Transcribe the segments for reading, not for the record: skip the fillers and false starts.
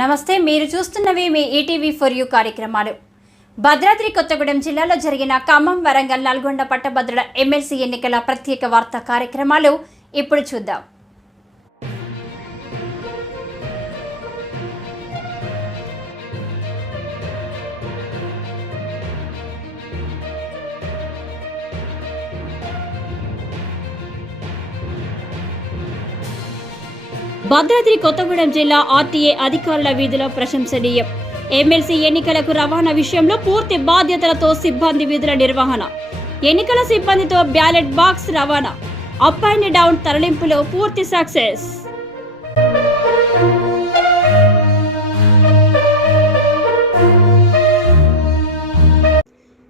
నమస్తే, మీరు చూస్తున్నవి మీ ETV for you కార్యక్రమాలు. భద్రాద్రి కొత్తగూడెం జిల్లాలో జరిగిన ఖమ్మం, వరంగల్, నల్గొండ పట్టభద్రుల ఎమ్మెల్సీ ఎన్నికల ప్రత్యేక వార్తా కార్యక్రమాలు ఇప్పుడు చూద్దాం. భద్రాద్రి కొత్తగూడెం జిల్లా ఆర్టీఏ అధికారుల విధుల ప్రశంసనీయం. ఎమ్మెల్సీ ఎన్నికలకు రవాణా విషయంలో పూర్తి బాధ్యతలతో సిబ్బంది విధుల నిర్వహణ. ఎన్నికల సిబ్బందితో బ్యాలెట్ బాక్స్ రవాణా, అప్ అండ్ డౌన్ తరలింపులో పూర్తి సక్సెస్.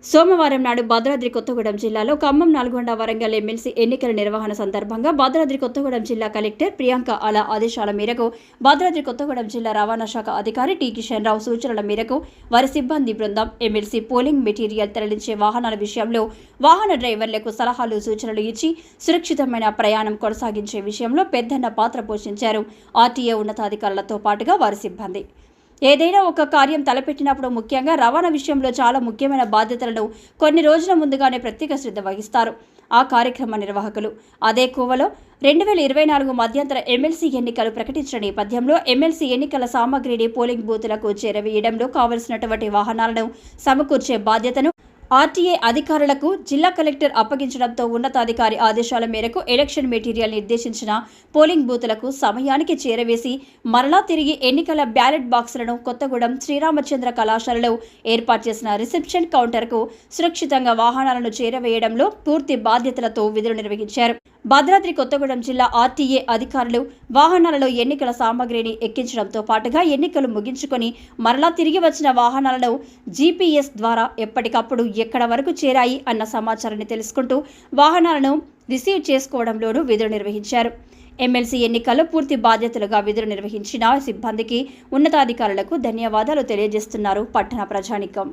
సోమవారం నాడు భద్రాద్రి కొత్తగూడెం జిల్లాలో ఖమ్మం, నల్గొండ, వరంగల్ ఎమ్మెల్సీ ఎన్నికల నిర్వహణ సందర్భంగా భద్రాద్రి కొత్తగూడెం జిల్లా కలెక్టర్ ప్రియాంక అలా ఆదేశాల మేరకు భద్రాద్రి కొత్తగూడెం జిల్లా రవాణా శాఖ అధికారి టి కిషన్ రావు సూచనల మేరకు వారి సిబ్బంది బృందం ఎమ్మెల్సీ పోలింగ్ మెటీరియల్ తరలించే వాహనాల విషయంలో వాహన డ్రైవర్లకు సలహాలు, సూచనలు ఇచ్చి సురక్షితమైన ప్రయాణం కొనసాగించే విషయంలో పెద్దన్న పాత్ర పోషించారు. ఆర్టీఏ ఉన్నతాధికారులతో పాటుగా వారి సిబ్బంది ఏదైనా ఒక కార్యం తలపెట్టినప్పుడు ముఖ్యంగా రవాణా విషయంలో చాలా ముఖ్యమైన బాధ్యతలను కొన్ని రోజుల ముందుగానే ప్రత్యేక శ్రద్ధ వహిస్తారు ఆ కార్యక్రమ నిర్వాహకులు. అదే కోవలో 2024 మధ్యంతర ఎమ్మెల్సీ ఎన్నికలు ప్రకటించిన నేపథ్యంలో ఎమ్మెల్సీ ఎన్నికల సామగ్రిని పోలింగ్ బూతులకు చేరవేయడంలో కావలసినటువంటి వాహనాలను సమకూర్చే బాధ్యతను ఆర్టీఏ అధికారులకు జిల్లా కలెక్టర్ అప్పగించడంతో ఉన్నతాధికారి ఆదేశాల మేరకు ఎలక్షన్ మెటీరియల్ నిర్దేశించిన పోలింగ్ బూతులకు సమయానికి చేరవేసి మరలా తిరిగి ఎన్నికల బ్యాలెట్ బాక్సులను కొత్తగూడెం శ్రీరామచంద్ర కళాశాలలో ఏర్పాటు చేసిన రిసెప్షన్ కౌంటర్కు సురక్షితంగా వాహనాలను చేరవేయడంలో పూర్తి బాధ్యతలతో విధులు నిర్వహించారు. భద్రాద్రి కొత్తగూడెం జిల్లా ఆర్టీఏ అధికారులు వాహనాలలో ఎన్నికల సామగ్రిని ఎక్కించడంతో పాటుగా ఎన్నికలు ముగించుకొని మరలా తిరిగి వచ్చిన వాహనాలను జీపీఎస్ ద్వారా ఎప్పటికప్పుడు ఎక్కడ వరకు చేరాయి అన్న సమాచారాన్ని తెలుసుకుంటూ వాహనాలను రిసీవ్ చేసుకోవడంలోనూ విధులు నిర్వహించారు. ఎమ్మెల్సీ ఎన్నికల్లో పూర్తి బాధ్యతలుగా విధులు నిర్వహించిన సిబ్బందికి, ఉన్నతాధికారులకు ధన్యవాదాలు తెలియజేస్తున్నారు పట్టణ ప్రజానికం.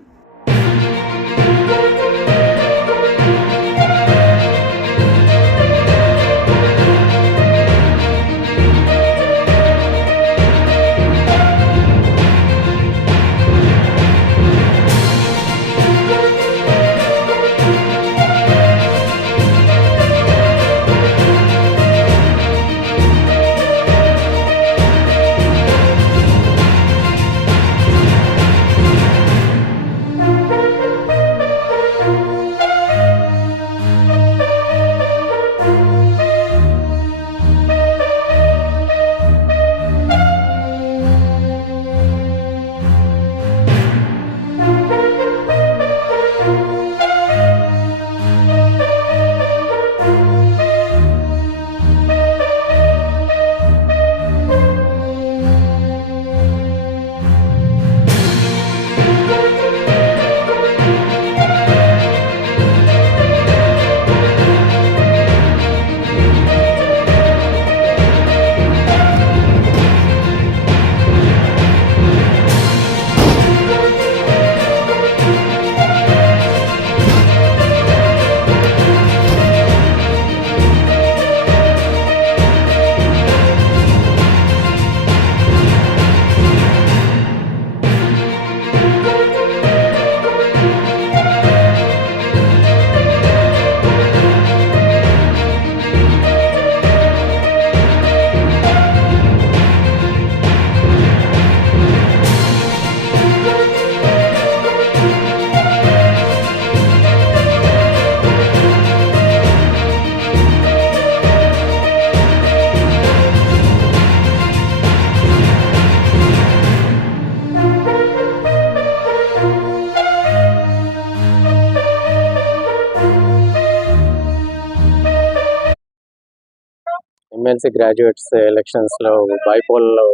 ఎమ్మెల్సీ గ్రాడ్యుయేట్స్ ఎలక్షన్స్ లో బైపోల్లో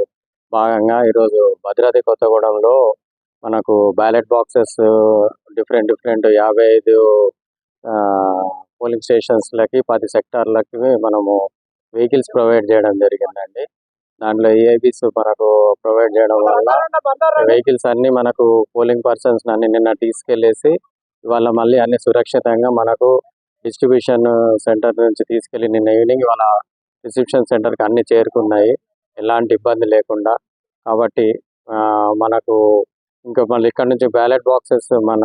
భాగంగా ఈరోజు భద్రాద్రి కొత్తగూడెంలో మనకు ballot boxes different 55 polling stations లకి 10 సెక్టార్లకి మనము వెహికల్స్ ప్రొవైడ్ చేయడం జరిగిందండి. దాంట్లో ఏఐబీస్ మనకు ప్రొవైడ్ చేయడం వల్ల వెహికల్స్ అన్ని మనకు పోలింగ్ పర్సన్స్ అన్ని నిన్న తీసుకెళ్లేసి ఇవాళ మళ్ళీ అన్ని సురక్షితంగా మనకు డిస్ట్రిబ్యూషన్ సెంటర్ నుంచి తీసుకెళ్లి నిన్న ఈవినింగ్ ఇవాళ రిసెప్షన్ సెంటర్కి అన్ని చేరుకున్నాయి, ఎలాంటి ఇబ్బంది లేకుండా. కాబట్టి మనకు ఇంకా మళ్ళీ ఇక్కడ నుంచి బ్యాలెట్ బాక్సెస్, మన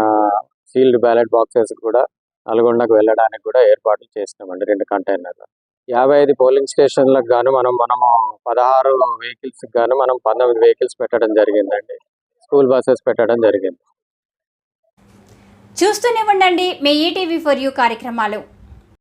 సీల్డ్ బ్యాలెట్ బాక్సెస్ కూడా నల్గొండకు వెళ్ళడానికి కూడా ఏర్పాట్లు చేసినామండి 2 కంటైనర్లు. 55 పోలింగ్ స్టేషన్లకు గాను మనము 16 వెహికల్స్ గాను మనం 19 వెహికల్స్ పెట్టడం జరిగిందండి. స్కూల్ బస్సెస్ పెట్టడం జరిగింది. చూస్తూనే ఉండండి మీ ఈటీవీ ఫర్ యూ కార్యక్రమాలు.